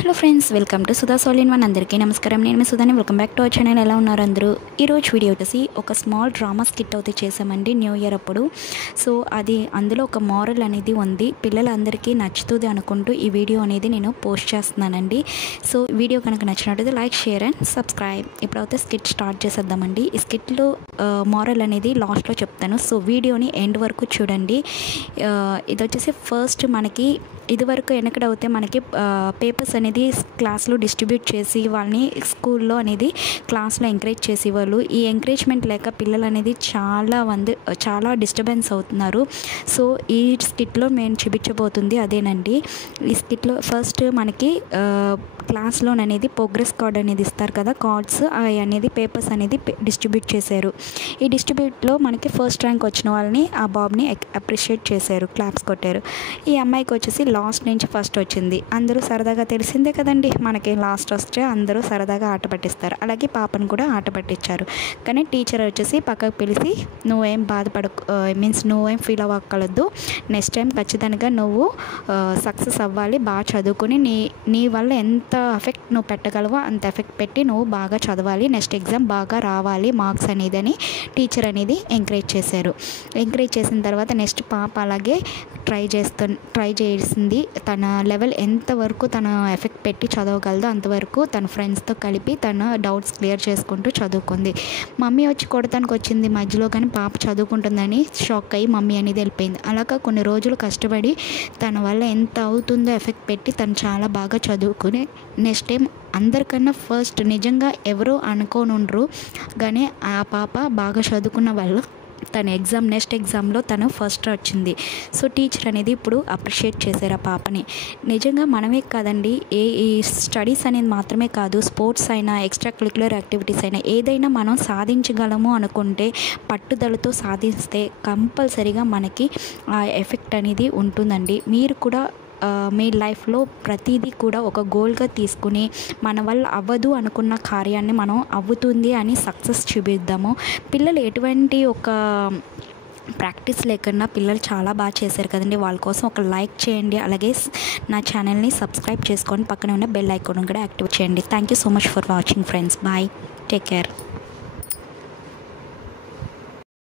Hello friends, welcome to Sudha soul in one. అందరికీ నమస్కారం. నేను మీ సుధాని. Welcome back to our channel. ఎలా ఉన్నారు అందరూ? ఈరోజు వీడియో వచ్చేసి ఒక స్మాల్ డ్రామా స్కిట్ అయితే చేసామండి న్యూ ఇయర్ అప్పుడు. సో అది అందులో ఒక మారల్ అనేది ఉంది, పిల్లలందరికీ నచ్చుతుంది అనుకుంటూ ఈ వీడియో అనేది నేను పోస్ట్ చేస్తున్నానండి. సో వీడియో కనుక నచ్చినట్టయితే లైక్, షేర్ అండ్ సబ్స్క్రైబ్. ఇప్పుడైతే స్కిట్ స్టార్ట్ చేసేద్దామండి. ఈ స్కిట్లో మారల్ అనేది లాస్ట్లో చెప్తాను. సో వీడియోని ఎండ్ వరకు చూడండి. ఇది వచ్చేసి ఫస్ట్ మనకి ఇదివరకు వెనకడవుతే మనకి పేపర్స్ అనేది క్లాస్లో డిస్ట్రిబ్యూట్ చేసి వాళ్ళని స్కూల్లో అనేది క్లాస్లో ఎంకరేజ్ చేసేవాళ్ళు. ఈ ఎంకరేజ్మెంట్ లేక పిల్లలు అనేది చాలా డిస్టర్బెన్స్ అవుతున్నారు. సో ఈ స్కిట్లో మేము చూపించబోతుంది అదేనండి. ఈ స్కిట్లో ఫస్ట్ మనకి క్లాస్లో అనేది ప్రోగ్రెస్ కార్డ్ అనేది ఇస్తారు కదా, కార్డ్స్ అవి అనేది పేపర్స్ అనేది డిస్ట్రిబ్యూట్ చేశారు. ఈ డిస్ట్రిబ్యూట్లో మనకి ఫస్ట్ ర్యాంక్ వచ్చిన వాళ్ళని ఆ బాబ్ని అప్రిషియేట్ చేశారు, క్లాప్స్ కొట్టారు. ఈ అమ్మాయికి వచ్చేసి లాస్ట్ నుంచి ఫస్ట్ వచ్చింది. అందరూ సరదాగా తెలిసిందే కదండి, మనకి లాస్ట్ వస్తే అందరూ సరదాగా ఆట పట్టిస్తారు. అలాగే పాపను కూడా ఆట పట్టించారు. కానీ టీచర్ వచ్చేసి పక్కకు పిలిచి నువ్వేం నువ్వేం ఫీల్ అవ్వక్కర్లేదు, నెక్స్ట్ టైం ఖచ్చితంగా నువ్వు సక్సెస్ అవ్వాలి, బాగా చదువుకొని నీ వల్ల ఎంత ఎఫెక్ట్ నువ్వు పెట్టగలవో అంత ఎఫెక్ట్ పెట్టి నువ్వు బాగా చదవాలి, నెక్స్ట్ ఎగ్జామ్ బాగా రావాలి మార్క్స్ అనేది అని టీచర్ అనేది ఎంకరేజ్ చేశారు. ఎంకరేజ్ చేసిన తర్వాత నెక్స్ట్ పాప అలాగే ట్రై చేసింది. తన లెవెల్ ఎంతవరకు తన ఎఫెక్ట్ పెట్టి చదవగలదో అంతవరకు తన ఫ్రెండ్స్తో కలిపి తన డౌట్స్ క్లియర్ చేసుకుంటూ చదువుకుంది. మమ్మీ వచ్చి కొడతానికి వచ్చింది మధ్యలో, కానీ పాప చదువుకుంటుందని షాక్ అయ్యి మమ్మీ అనేది వెళ్ళిపోయింది. అలాగా కొన్ని రోజులు కష్టపడి తన వల్ల ఎంత అవుతుందో ఎఫెక్ట్ పెట్టి తను చాలా బాగా చదువుకుని నెక్స్ట్ టైం అందరికన్నా ఫస్ట్ నిజంగా ఎవరో అనుకోనుండ్రు కానీ ఆ పాప బాగా చదువుకున్న వాళ్ళు తన నెక్స్ట్ ఎగ్జామ్లో తను ఫస్ట్ వచ్చింది. సో టీచర్ అనేది ఇప్పుడు అప్రిషియేట్ చేశారు ఆ పాపని. నిజంగా మనమే కాదండి, ఈ స్టడీస్ అనేది మాత్రమే కాదు, స్పోర్ట్స్ అయినా ఎక్స్ట్రా కరిక్యులర్ యాక్టివిటీస్ అయినా ఏదైనా మనం సాధించగలము అనుకుంటే పట్టుదలతో సాధిస్తే కంపల్సరీగా మనకి ఆ ఎఫెక్ట్ అనేది ఉంటుందండి. మీరు కూడా మీ లైఫ్లో ప్రతిదీ కూడా ఒక గోల్గా తీసుకుని మన వల్ల అవ్వదు అనుకున్న కార్యాన్ని మనం అవుతుంది అని సక్సెస్ చూపిద్దాము. పిల్లలు ఎటువంటి ఒక ప్రాక్టీస్ లేకుండా పిల్లలు చాలా బాగా చేశారు కదండి, వాళ్ళ కోసం ఒక లైక్ చేయండి. అలాగే నా ఛానల్ని సబ్స్క్రైబ్ చేసుకొని పక్కన ఉన్న బెల్ ఐకాన్ కూడా యాక్టివేట్ చేయండి. Thank you so much for watching friends. Bye, take care.